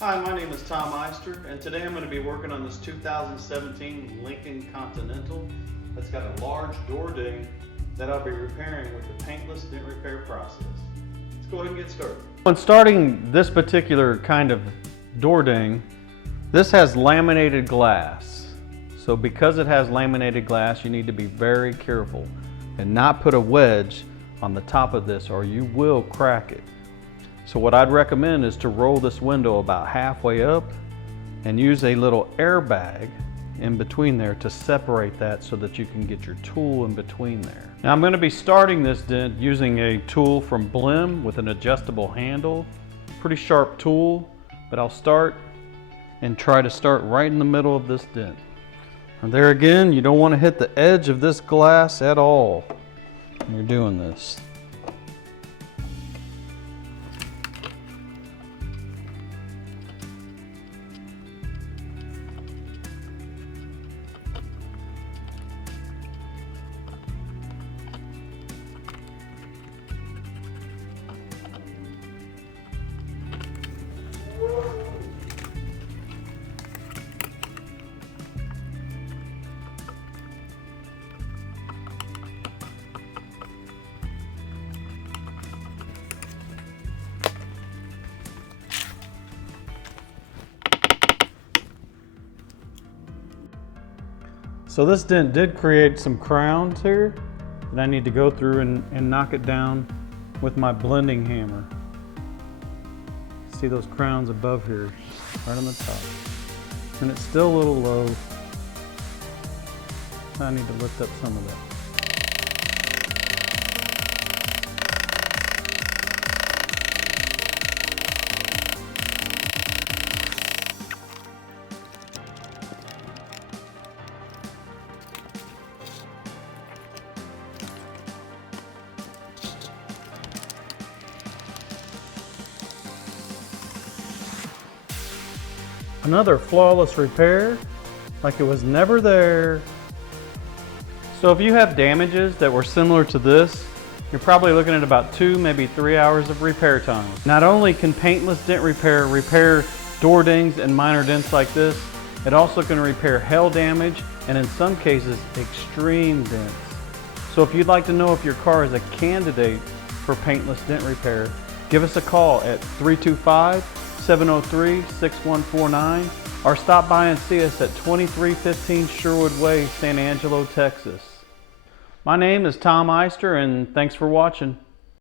Hi, my name is Tom Eister, and today I'm going to be working on this 2017 Lincoln Continental that's got a large door ding that I'll be repairing with the Paintless Dent Repair process. Let's go ahead and get started. When starting this particular kind of door ding, this has laminated glass. So because it has laminated glass, you need to be very careful and not put a wedge on the top of this or you will crack it. So what I'd recommend is to roll this window about halfway up and use a little airbag in between there to separate that so that you can get your tool in between there. Now I'm going to be starting this dent using a tool from Blim with an adjustable handle. Pretty sharp tool, but I'll start and try to start right in the middle of this dent. And there again, you don't want to hit the edge of this glass at all when you're doing this. So this dent did create some crowns here that I need to go through and knock it down with my blending hammer. See those crowns above here, right on the top. And it's still a little low. I need to lift up some of that. Another flawless repair, like it was never there. So if you have damages that were similar to this, you're probably looking at about 2, maybe 3 hours of repair time. Not only can Paintless Dent Repair repair door dings and minor dents like this, it also can repair hail damage and in some cases extreme dents. So if you'd like to know if your car is a candidate for Paintless Dent Repair, give us a call at 325-703-6149 or stop by and see us at 2315 Sherwood Way, San Angelo, Texas. My name is Tom Eister and thanks for watching.